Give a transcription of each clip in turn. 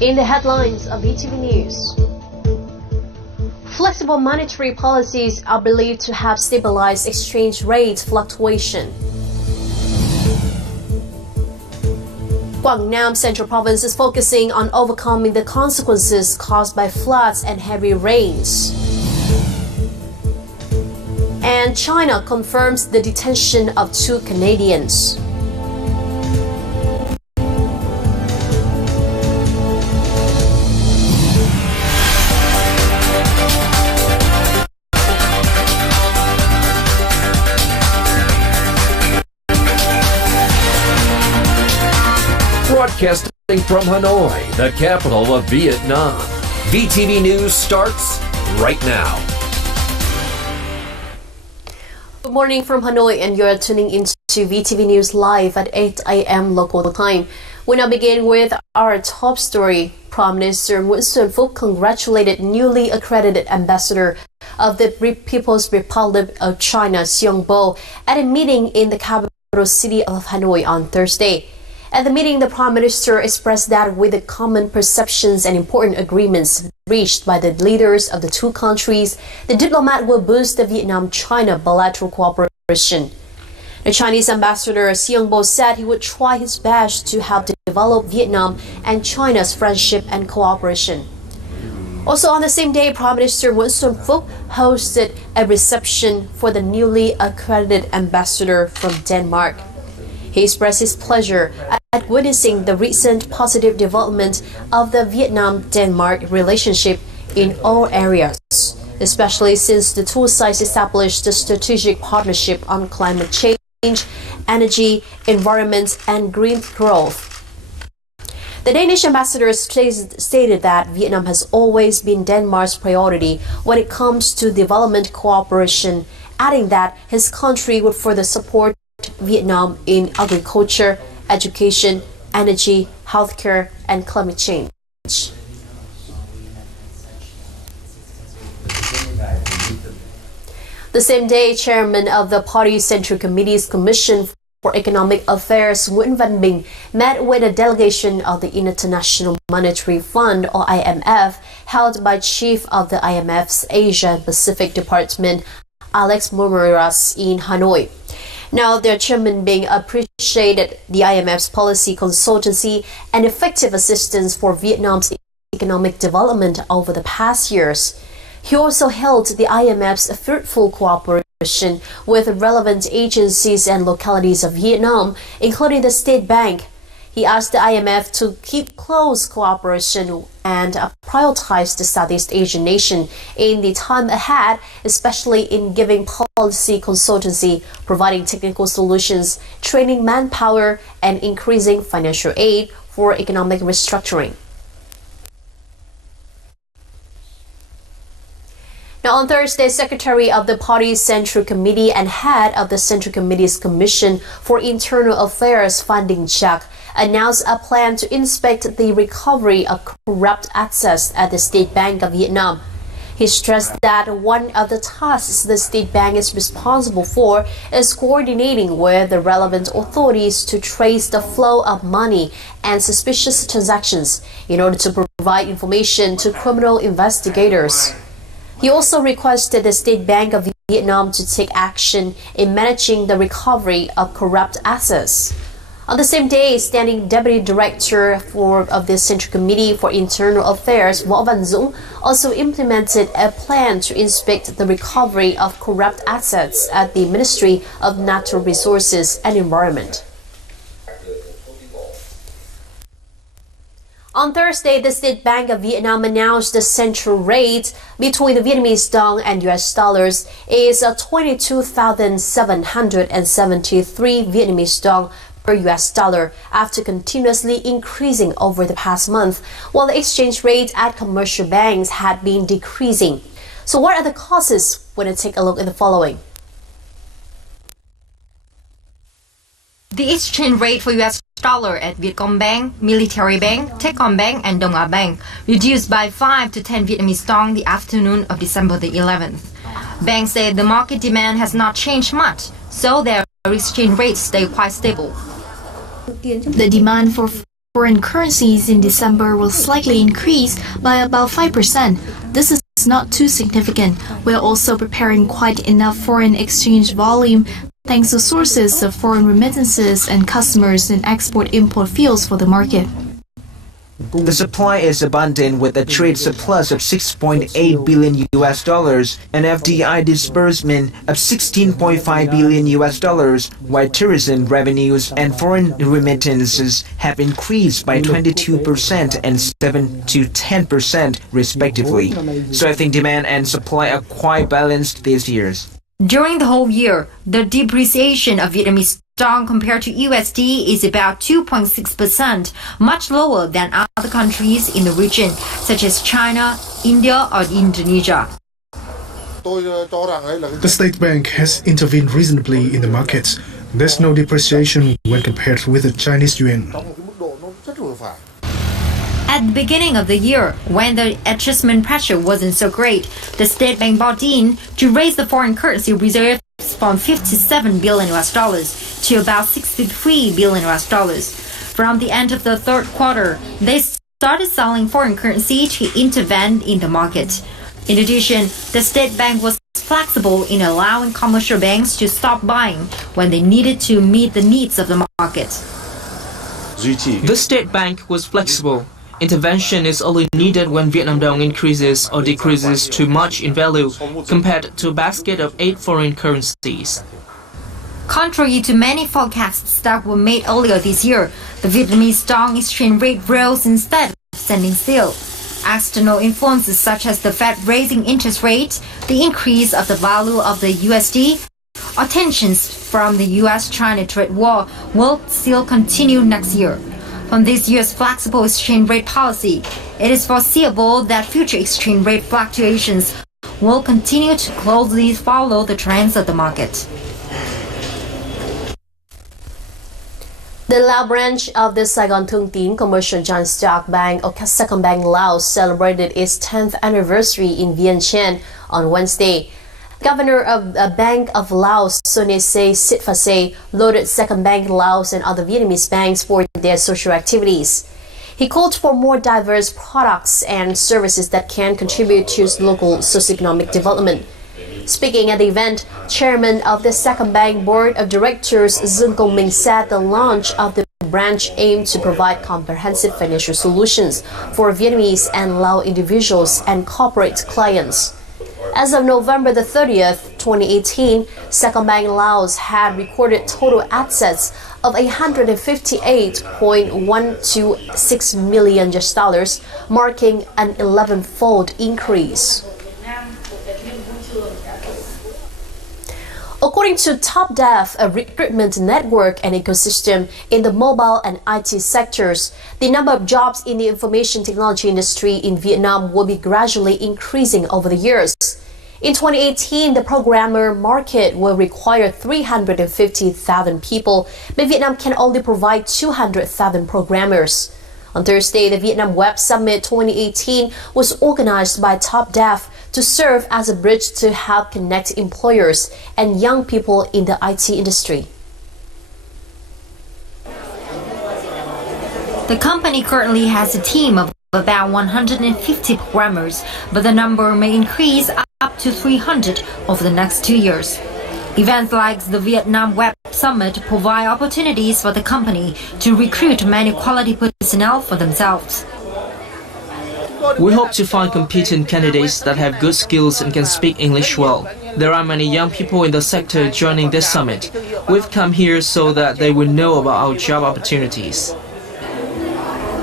In the headlines of VTV News, flexible monetary policies are believed to have stabilized exchange rate fluctuation. Guangdong Central Province is focusing on overcoming the consequences caused by floods and heavy rains. And China confirms the detention of 2 Canadians. Broadcasting from Hanoi, the capital of Vietnam. VTV News starts right now. Good morning from Hanoi, and you're tuning into VTV News live at 8 a.m. local time. We now begin with our top story. Prime Minister Nguyễn Xuân Phúc congratulated newly accredited ambassador of the People's Republic of China, Xiong Bo, at a meeting in the capital city of Hanoi on Thursday. At the meeting, the Prime Minister expressed that with the common perceptions and important agreements reached by the leaders of the 2 countries, the diplomat will boost the Vietnam-China bilateral cooperation. The Chinese ambassador Xiong Bo said he would try his best to help develop Vietnam and China's friendship and cooperation. Also on the same day, Prime Minister Nguyễn Xuân Phúc hosted a reception for the newly accredited ambassador from Denmark. He expressed his pleasure at witnessing the recent positive development of the Vietnam-Denmark relationship in all areas, especially since the 2 sides established a strategic partnership on climate change, energy, environment, and green growth. The Danish ambassador stated that Vietnam has always been Denmark's priority when it comes to development cooperation, adding that his country would further support Vietnam in agriculture, education, energy, healthcare, and climate change. The same day, Chairman of the Party's Central Committee's Commission for Economic Affairs, Nguyễn Văn Bình, met with a delegation of the International Monetary Fund, or IMF, held by Chief of the IMF's Asia and Pacific Department, Alex Murmuras, in Hanoi. Now, their chairman Bing appreciated the IMF's policy consultancy and effective assistance for Vietnam's economic development over the past years. He also hailed the IMF's fruitful cooperation with relevant agencies and localities of Vietnam, including the State Bank. He asked the IMF to keep close cooperation and prioritize the Southeast Asian nation in the time ahead, especially in giving policy consultancy, providing technical solutions, training manpower, and increasing financial aid for economic restructuring. Now, on Thursday, Secretary of the Party's Central Committee and head of the Central Committee's Commission for Internal Affairs, Phan Đình Trạc, announced a plan to inspect the recovery of corrupt assets at the State Bank of Vietnam. He stressed that one of the tasks the State Bank is responsible for is coordinating with the relevant authorities to trace the flow of money and suspicious transactions in order to provide information to criminal investigators. He also requested the State Bank of Vietnam to take action in managing the recovery of corrupt assets. On the same day, Standing Deputy Director of the Central Committee for Internal Affairs, Võ Văn Dũng, also implemented a plan to inspect the recovery of corrupt assets at the Ministry of Natural Resources and Environment. On Thursday, the State Bank of Vietnam announced the central rate between the Vietnamese dong and US dollars is 22,773 Vietnamese dong per US dollar after continuously increasing over the past month, while the exchange rate at commercial banks had been decreasing. So what are the causes? We're going to take a look at the following. The exchange rate for US dollar at Vietcombank, Military Bank, Techcombank, and Dong A Bank reduced by 5 to 10 Vietnamese dong the afternoon of December the 11th. Banks said the market demand has not changed much, so their exchange rates stay quite stable. The demand for foreign currencies in December will slightly increase by about 5%. This is not too significant. We are also preparing quite enough foreign exchange volume thanks to sources of foreign remittances and customers in export-import fields for the market. The supply is abundant with a trade surplus of $6.8 billion and FDI disbursement of $16.5 billion, while tourism revenues and foreign remittances have increased by 22% and 7 to 10% respectively. So I think demand and supply are quite balanced these years. During the whole year, the depreciation of Vietnamese dong compared to USD is about 2.6%, much lower than other countries in the region, such as China, India, or Indonesia. The state bank has intervened reasonably in the markets. There's no depreciation when compared with the Chinese yuan. At the beginning of the year, when the adjustment pressure wasn't so great, the state bank bought in to raise the foreign currency reserves from $57 billion to about $63 billion. From the end of the third quarter, they started selling foreign currency to intervene in the market. In addition, the state bank was flexible in allowing commercial banks to stop buying when they needed to meet the needs of the market. The state bank was flexible. Intervention is only needed when Vietnam dong increases or decreases too much in value compared to a basket of 8 foreign currencies. Contrary to many forecasts that were made earlier this year, the Vietnamese dong exchange rate rose instead of standing still. External influences such as the Fed raising interest rates, the increase of the value of the USD, or tensions from the US-China trade war will still continue next year. From this year's flexible exchange rate policy, it is foreseeable that future exchange rate fluctuations will continue to closely follow the trends of the market. The Lao branch of the Saigon Thương Commercial Joint Stock Bank of Sacombank Laos celebrated its 10th anniversary in Vientiane on Wednesday. Governor of the Bank of Laos, Sonese Sitphase, lauded Sacombank Laos and other Vietnamese banks for their social activities. He called for more diverse products and services that can contribute to local socioeconomic development. Speaking at the event, Chairman of the Sacombank Board of Directors, Zung Kong Ming, said the launch of the branch aimed to provide comprehensive financial solutions for Vietnamese and Lao individuals and corporate clients. As of November the 30th, 2018, Sacombank Laos had recorded total assets of $158.126 million, marking an 11-fold increase. According to TopDev, a recruitment network and ecosystem in the mobile and IT sectors, the number of jobs in the information technology industry in Vietnam will be gradually increasing over the years. In 2018, the programmer market will require 350,000 people, but Vietnam can only provide 200,000 programmers. On Thursday, the Vietnam Web Summit 2018 was organized by TopDev to serve as a bridge to help connect employers and young people in the IT industry. The company currently has a team of about 150 programmers, but the number may increase up to 300 over the next 2 years. Events like the Vietnam Web Summit provide opportunities for the company to recruit many quality personnel for themselves. We hope to find competent candidates that have good skills and can speak English well. There are many young people in the sector joining this summit. We've come here so that they will know about our job opportunities.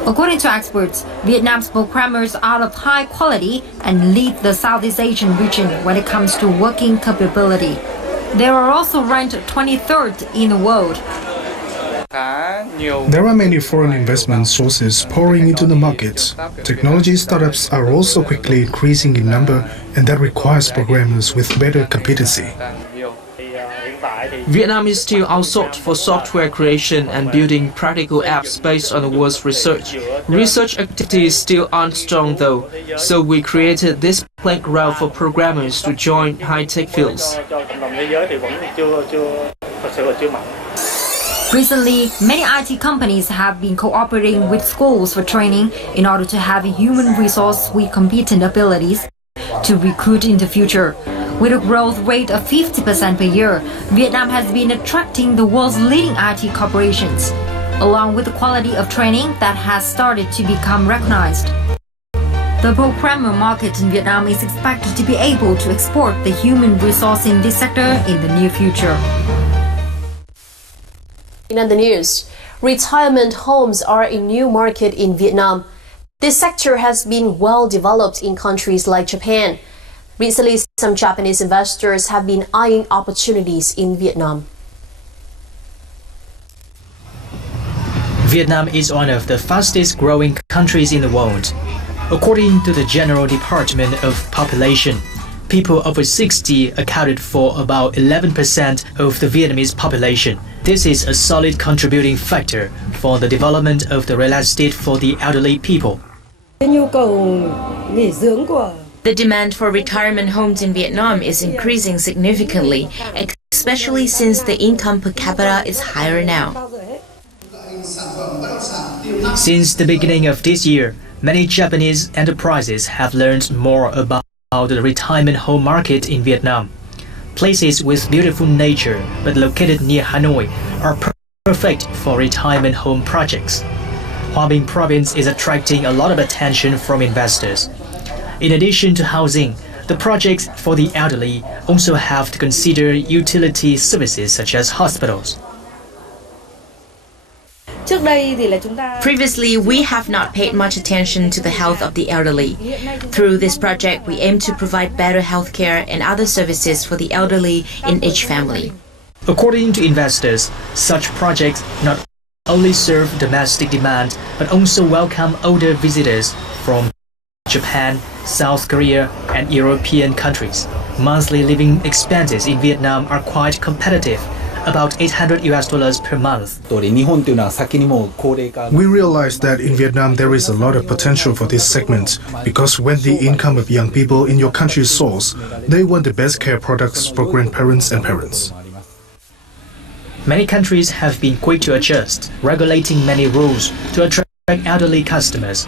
According to experts, Vietnam's programmers are of high quality and lead the Southeast Asian region when it comes to working capability. They are also ranked 23rd in the world. There are many foreign investment sources pouring into the market. Technology startups are also quickly increasing in number, and that requires programmers with better competency. Vietnam is still outsought for software creation and building practical apps based on the world's research. Research activities still aren't strong though, so we created this playground for programmers to join high-tech fields. Recently, many IT companies have been cooperating with schools for training in order to have a human resource with competent abilities to recruit in the future. With a growth rate of 50% per year, Vietnam has been attracting the world's leading IT corporations, along with the quality of training that has started to become recognized. The programmer market in Vietnam is expected to be able to export the human resource in this sector in the near future. In other news, retirement homes are a new market in Vietnam. This sector has been well developed in countries like Japan. Recently, some Japanese investors have been eyeing opportunities in Vietnam. Vietnam is one of the fastest growing countries in the world. According to the General Department of Population, people over 60 accounted for about 11% of the Vietnamese population. This is a solid contributing factor for the development of the real estate for the elderly people. The demand for retirement homes in Vietnam is increasing significantly, especially since the income per capita is higher now. Since the beginning of this year, many Japanese enterprises have learned more about the retirement home market in Vietnam. Places with beautiful nature but located near Hanoi are perfect for retirement home projects. Hoa Binh province is attracting a lot of attention from investors. In addition to housing, the projects for the elderly also have to consider utility services such as hospitals. Previously, we have not paid much attention to the health of the elderly. Through this project, we aim to provide better healthcare and other services for the elderly in each family. According to investors, such projects not only serve domestic demand but also welcome older visitors from Japan, South Korea, and European countries. Monthly living expenses in Vietnam are quite competitive, about $800 per month. We realize that in Vietnam there is a lot of potential for this segment because when the income of young people in your country soars, they want the best care products for grandparents and parents. Many countries have been quick to adjust, regulating many rules to attract elderly customers.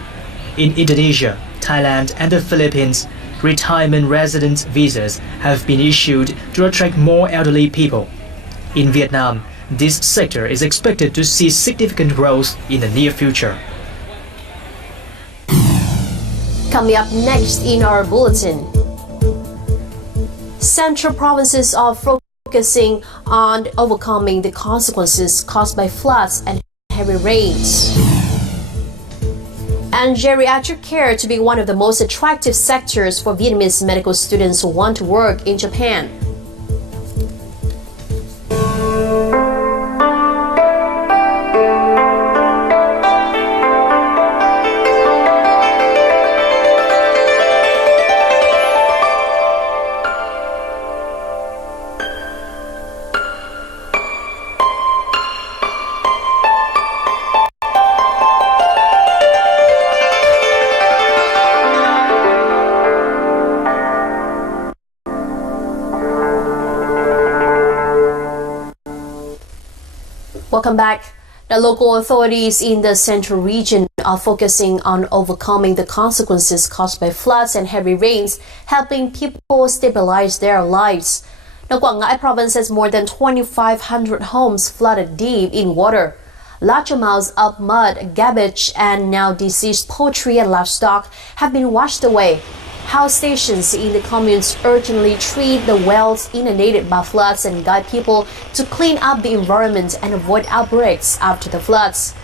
In Indonesia, Thailand, and the Philippines, retirement residence visas have been issued to attract more elderly people. In Vietnam, this sector is expected to see significant growth in the near future. Coming up next in our bulletin, central provinces are focusing on overcoming the consequences caused by floods and heavy rains. And geriatric care to be one of the most attractive sectors for Vietnamese medical students who want to work in Japan. Welcome back. The local authorities in the central region are focusing on overcoming the consequences caused by floods and heavy rains, helping people stabilize their lives. Now, Quảng Ngãi province has more than 2,500 homes flooded deep in water. Large amounts of mud, garbage, and now deceased poultry and livestock have been washed away. House stations in the communes urgently treat the wells inundated by floods and guide people to clean up the environment and avoid outbreaks after the floods.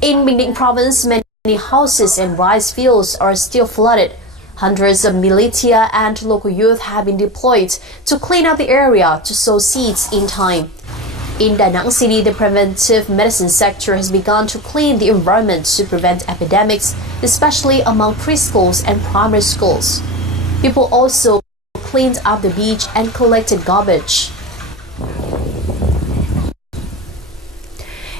In Bình Định province, many houses and rice fields are still flooded. Hundreds of militia and local youth have been deployed to clean up the area to sow seeds in time. In Da Nang City, the preventive medicine sector has begun to clean the environment to prevent epidemics, especially among preschools and primary schools. People also cleaned up the beach and collected garbage.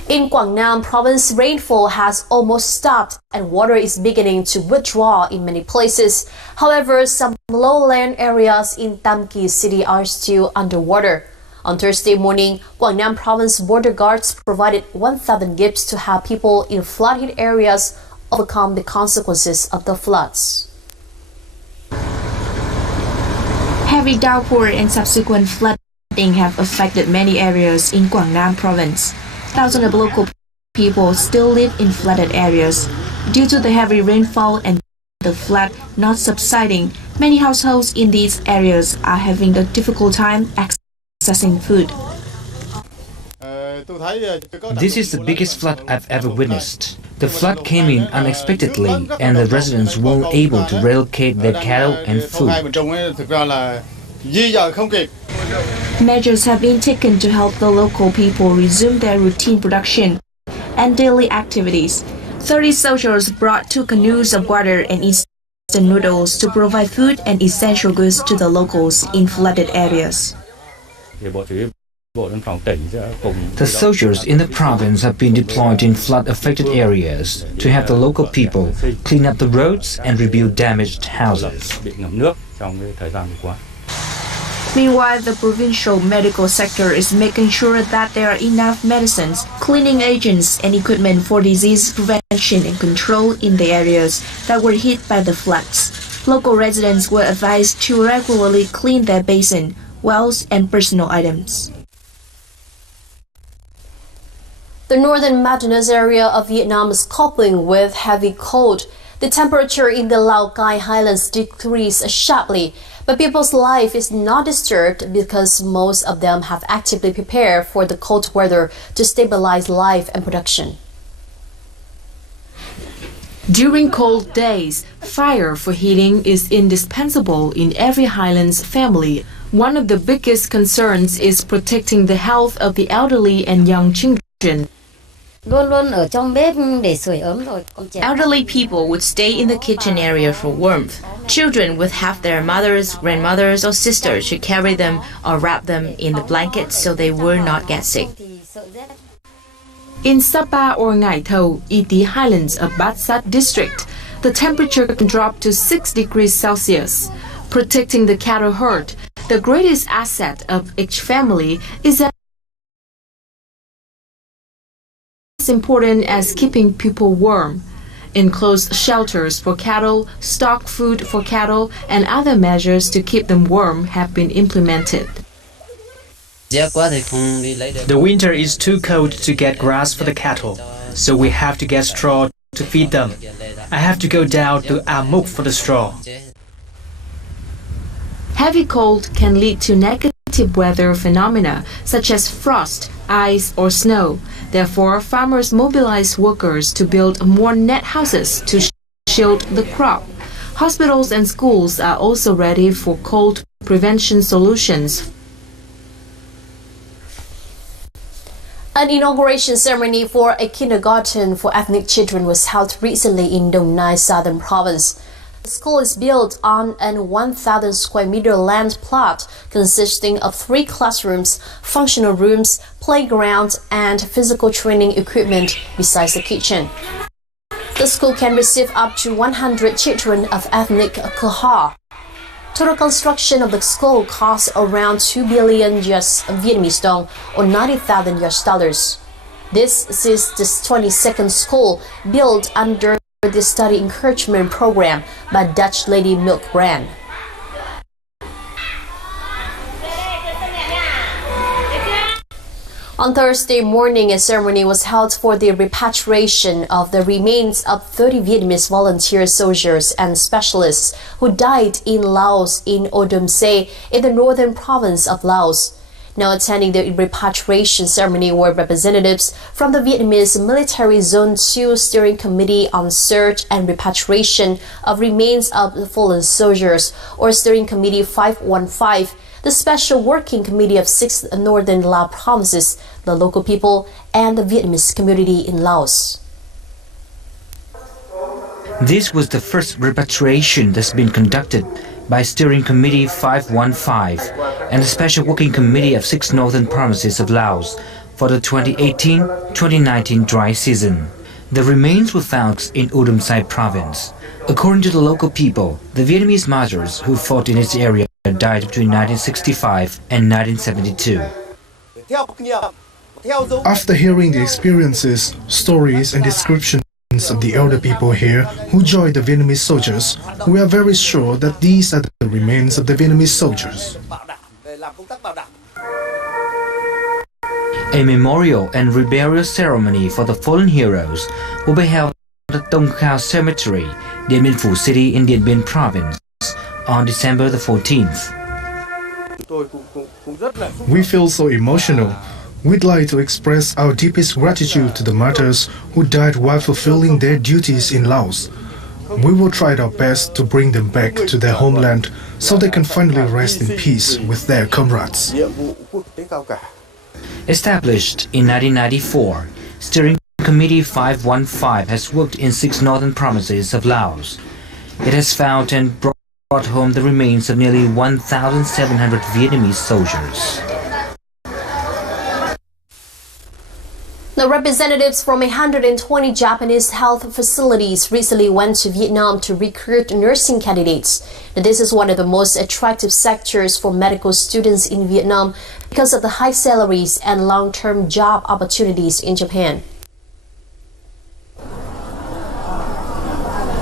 In Quảng Nam province, rainfall has almost stopped and water is beginning to withdraw in many places. However, some lowland areas in Tam Kỳ city are still underwater. On Thursday morning, Guangnan Province border guards provided 1,000 gifts to help people in flood-hit areas overcome the consequences of the floods. Heavy downpour and subsequent flooding have affected many areas in Guangnan Province. Thousands of local people still live in flooded areas. Due to the heavy rainfall and the flood not subsiding, many households in these areas are having a difficult time accessing food. This is the biggest flood I've ever witnessed. The flood came in unexpectedly and the residents weren't able to relocate their cattle and food. Measures have been taken to help the local people resume their routine production and daily activities. 30 soldiers brought 2 canoes of water and instant noodles to provide food and essential goods to the locals in flooded areas. The soldiers in the province have been deployed in flood-affected areas to help the local people clean up the roads and rebuild damaged houses. Meanwhile, the provincial medical sector is making sure that there are enough medicines, cleaning agents, and equipment for disease prevention and control in the areas that were hit by the floods. Local residents were advised to regularly clean their basin, wells, and personal items. The northern mountainous area of Vietnam is coupling with heavy cold. The temperature in the Lao Cai highlands decreased sharply, but people's life is not disturbed because most of them have actively prepared for the cold weather to stabilize life and production. During cold days, fire for heating is indispensable in every highlands family. One of the biggest concerns is protecting the health of the elderly and young children. Elderly people would stay in the kitchen area for warmth. Children would have their mothers, grandmothers, or sisters to carry them or wrap them in the blankets so they would not get sick. In Sapa or Ngai Thou, Iti Highlands of Bat Sat district, the temperature can drop to 6 degrees Celsius. Protecting the cattle herd, the greatest asset of each family, is as important as keeping people warm. Enclosed shelters for cattle, stock food for cattle, and other measures to keep them warm have been implemented. The winter is too cold to get grass for the cattle, so we have to get straw to feed them. I have to go down to Amuk for the straw. Heavy cold can lead to negative weather phenomena such as frost, ice, or snow. Therefore, farmers mobilize workers to build more net houses to shield the crop. Hospitals and schools are also ready for cold prevention solutions. An inauguration ceremony for a kindergarten for ethnic children was held recently in Dong Nai, Southern Province. The school is built on an 1,000 square meter land plot consisting of 3 classrooms, functional rooms, playground, and physical training equipment besides the kitchen. The school can receive up to 100 children of ethnic Kha. Total construction of the school cost around 2 billion US Vietnamese dong or $90,000. This is the 22nd school built under the study encouragement program by Dutch Lady Milk brand. On Thursday morning, a ceremony was held for the repatriation of the remains of 30 Vietnamese volunteer soldiers and specialists who died in Laos in Odom Se in the northern province of Laos. Now attending the repatriation ceremony were representatives from the Vietnamese Military Zone 2 Steering Committee on Search and Repatriation of Remains of Fallen Soldiers, or Steering Committee 515, the Special Working Committee of 6 Northern Lao provinces, the local people, and the Vietnamese community in Laos. This was the first repatriation that's been conducted by Steering Committee 515 and the Special Working Committee of 6 Northern Provinces of Laos for the 2018-2019 dry season. The remains were found in Udom Sai Province. According to the local people, the Vietnamese martyrs who fought in its area died between 1965 and 1972. After hearing the experiences, stories, and descriptions of the elder people here who joined the Vietnamese soldiers, we are very sure that these are the remains of the Vietnamese soldiers. A memorial and reburial ceremony for the fallen heroes will be held at Tông Khao Cemetery, Dien Bien Phu City in Dien Bien Province on December the 14th. We feel so emotional. We'd like to express our deepest gratitude to the martyrs who died while fulfilling their duties in Laos. We will try our best to bring them back to their homeland so they can finally rest in peace with their comrades. Established in 1994, Steering Committee 515 has worked in 6 northern provinces of Laos. It has found and brought home the remains of nearly 1,700 Vietnamese soldiers. The representatives from 120 Japanese health facilities recently went to Vietnam to recruit nursing candidates. Now, this is one of the most attractive sectors for medical students in Vietnam because of the high salaries and long-term job opportunities in Japan.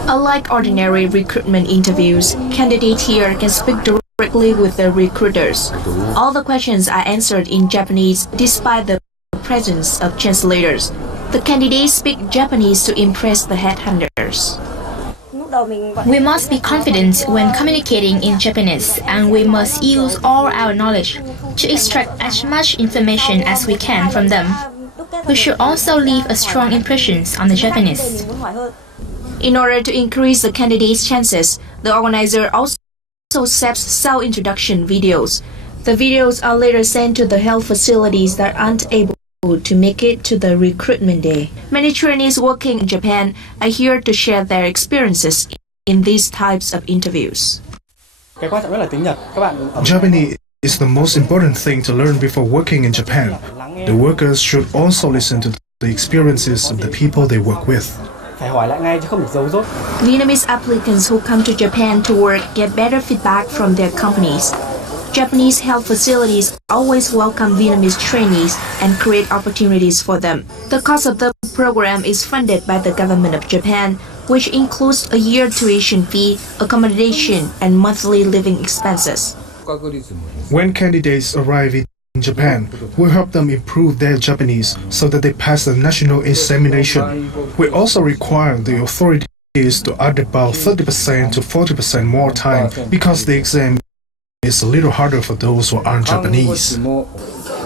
Unlike ordinary recruitment interviews, candidates here can speak directly with the recruiters. All the questions are answered in Japanese despite the presence of translators. The candidates speak Japanese to impress the headhunters. We must be confident when communicating in Japanese, and we must use all our knowledge to extract as much information as we can from them. We should also leave a strong impression on the Japanese. In order to increase the candidates' chances, the organizer also sets self-introduction videos. The videos are later sent to the health facilities that aren't able to make it to the recruitment day. Many trainees working in Japan are here to share their experiences in these types of interviews. Japanese is the most important thing to learn before working in Japan. The workers should also listen to the experiences of the people they work with. Vietnamese applicants who come to Japan to work get better feedback from their companies. Japanese health facilities always welcome Vietnamese trainees and create opportunities for them. The cost of the program is funded by the government of Japan, which includes a year tuition fee, accommodation, and monthly living expenses. When candidates arrive in Japan, we help them improve their Japanese so that they pass the national examination. We also require the authorities to add about 30% to 40% more time because the exam is a little harder for those who aren't Japanese.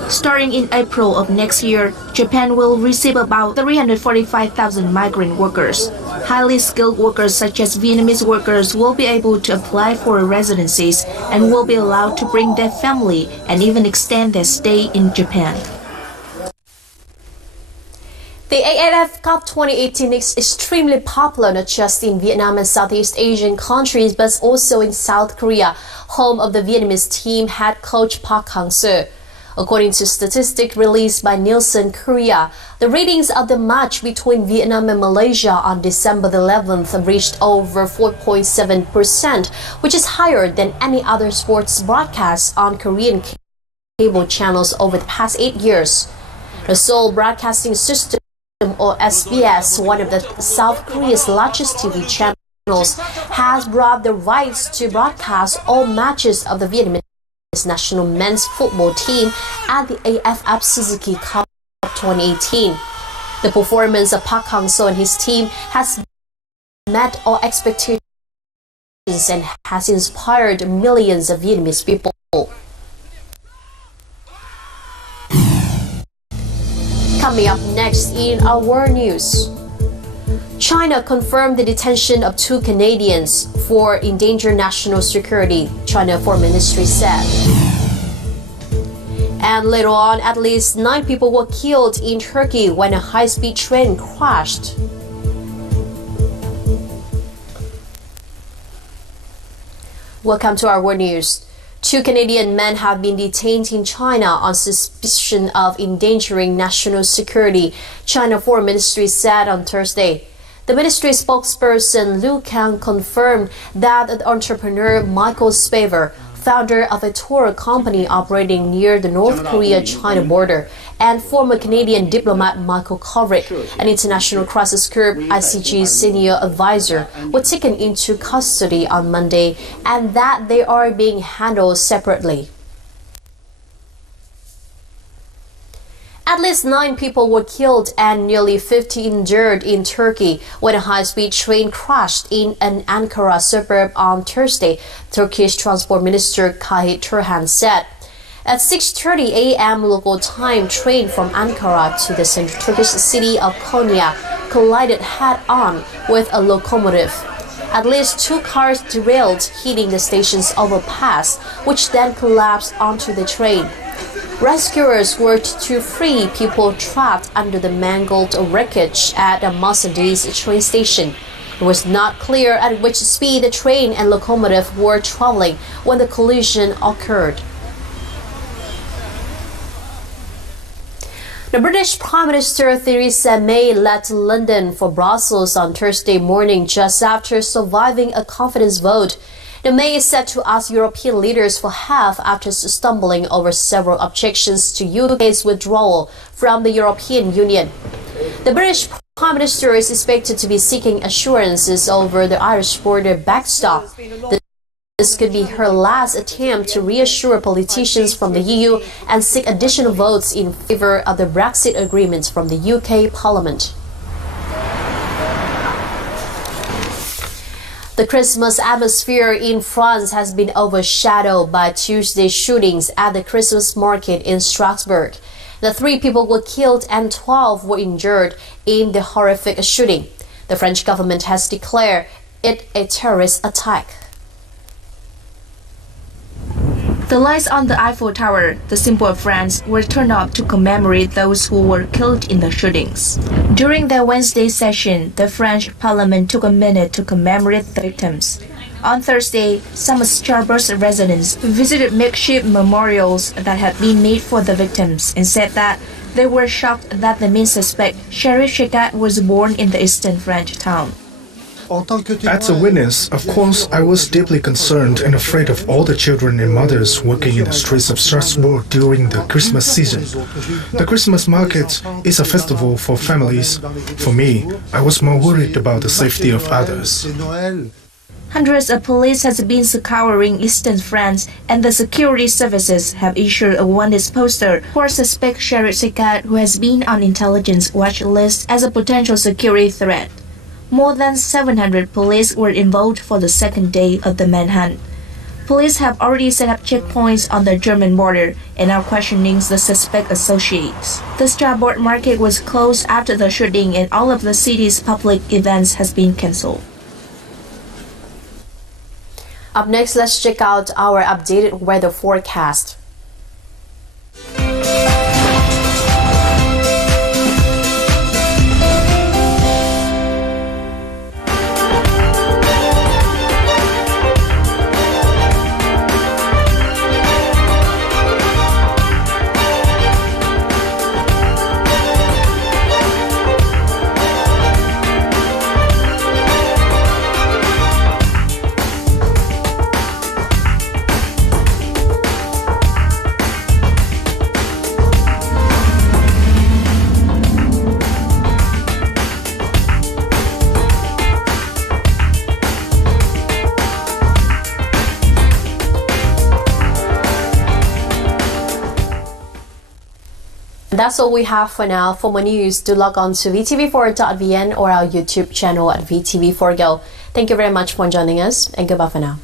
Starting in April of next year, Japan will receive about 345,000 migrant workers. Highly skilled workers such as Vietnamese workers will be able to apply for residencies and will be allowed to bring their family and even extend their stay in Japan. The AFF Cup 2018 is extremely popular not just in Vietnam and Southeast Asian countries but also in South Korea, home of the Vietnamese team head coach Park Hang-seo. According to statistics released by Nielsen Korea, the ratings of the match between Vietnam and Malaysia on December the 11th reached over 4.7%, which is higher than any other sports broadcast on Korean cable channels over the past 8 years. The Seoul Broadcasting System, or SBS, one of the South Korea's largest TV channels, has brought the rights to broadcast all matches of the Vietnamese national men's football team at the AFF Suzuki Cup 2018. The performance of Park Hang-seo and his team has met all expectations and has inspired millions of Vietnamese people. Coming up next in our world news, China confirmed the detention of 2 Canadians for endangered national security, China Foreign Ministry said. And later on, at least 9 people were killed in Turkey when a high-speed train crashed. Welcome to our world news. 2 Canadian men have been detained in China on suspicion of endangering national security, China Foreign Ministry said on Thursday. The ministry spokesperson Liu Kang confirmed that the entrepreneur Michael Spavor, founder of a tour company operating near the North Korea-China border, and former Canadian diplomat Michael Kovrig, an international crisis group ICG senior advisor, were taken into custody on Monday, and that they are being handled separately. At least 9 people were killed and nearly 50 injured in Turkey when a high-speed train crashed in an Ankara suburb on Thursday, Turkish Transport Minister Kahit Turhan said. At 6:30 a.m. local time, train from Ankara to the central Turkish city of Konya collided head-on with a locomotive. At least 2 cars derailed, hitting the station's overpass, which then collapsed onto the train. Rescuers worked to free people trapped under the mangled wreckage at a Mercedes train station. It was not clear at which speed the train and locomotive were traveling when the collision occurred. The British Prime Minister Theresa May left London for Brussels on Thursday morning just after surviving a confidence vote. The May is set to ask European leaders for help after stumbling over several objections to UK's withdrawal from the European Union. The British Prime Minister is expected to be seeking assurances over the Irish border backstop. This could be her last attempt to reassure politicians from the EU and seek additional votes in favor of the Brexit agreement from the UK Parliament. The Christmas atmosphere in France has been overshadowed by Tuesday's shootings at the Christmas market in Strasbourg. The 3 people were killed and 12 were injured in the horrific shooting. The French government has declared it a terrorist attack. The lights on the Eiffel Tower, the symbol of France, were turned up to commemorate those who were killed in the shootings. During their Wednesday session, the French Parliament took a minute to commemorate the victims. On Thursday, some Strasbourg residents visited makeshift memorials that had been made for the victims and said that they were shocked that the main suspect, Sheriff Shekat, was born in the eastern French town. As a witness, of course, I was deeply concerned and afraid of all the children and mothers working in the streets of Strasbourg during the Christmas season. The Christmas market is a festival for families. For me, I was more worried about the safety of others. Hundreds of police have been scouring eastern France, and the security services have issued a wanted poster for suspect Sheriff Shekat, who has been on intelligence watch list as a potential security threat. More than 700 police were involved for the second day of the manhunt. Police have already set up checkpoints on the German border and are questioning the suspect associates. The Strasbourg market was closed after the shooting, and all of the city's public events has been cancelled. Up next, let's check out our updated weather forecast. That's all we have for now. For more news, do log on to vtv4.vn or our YouTube channel at VTV4Go. Thank you very much for joining us, and goodbye for now.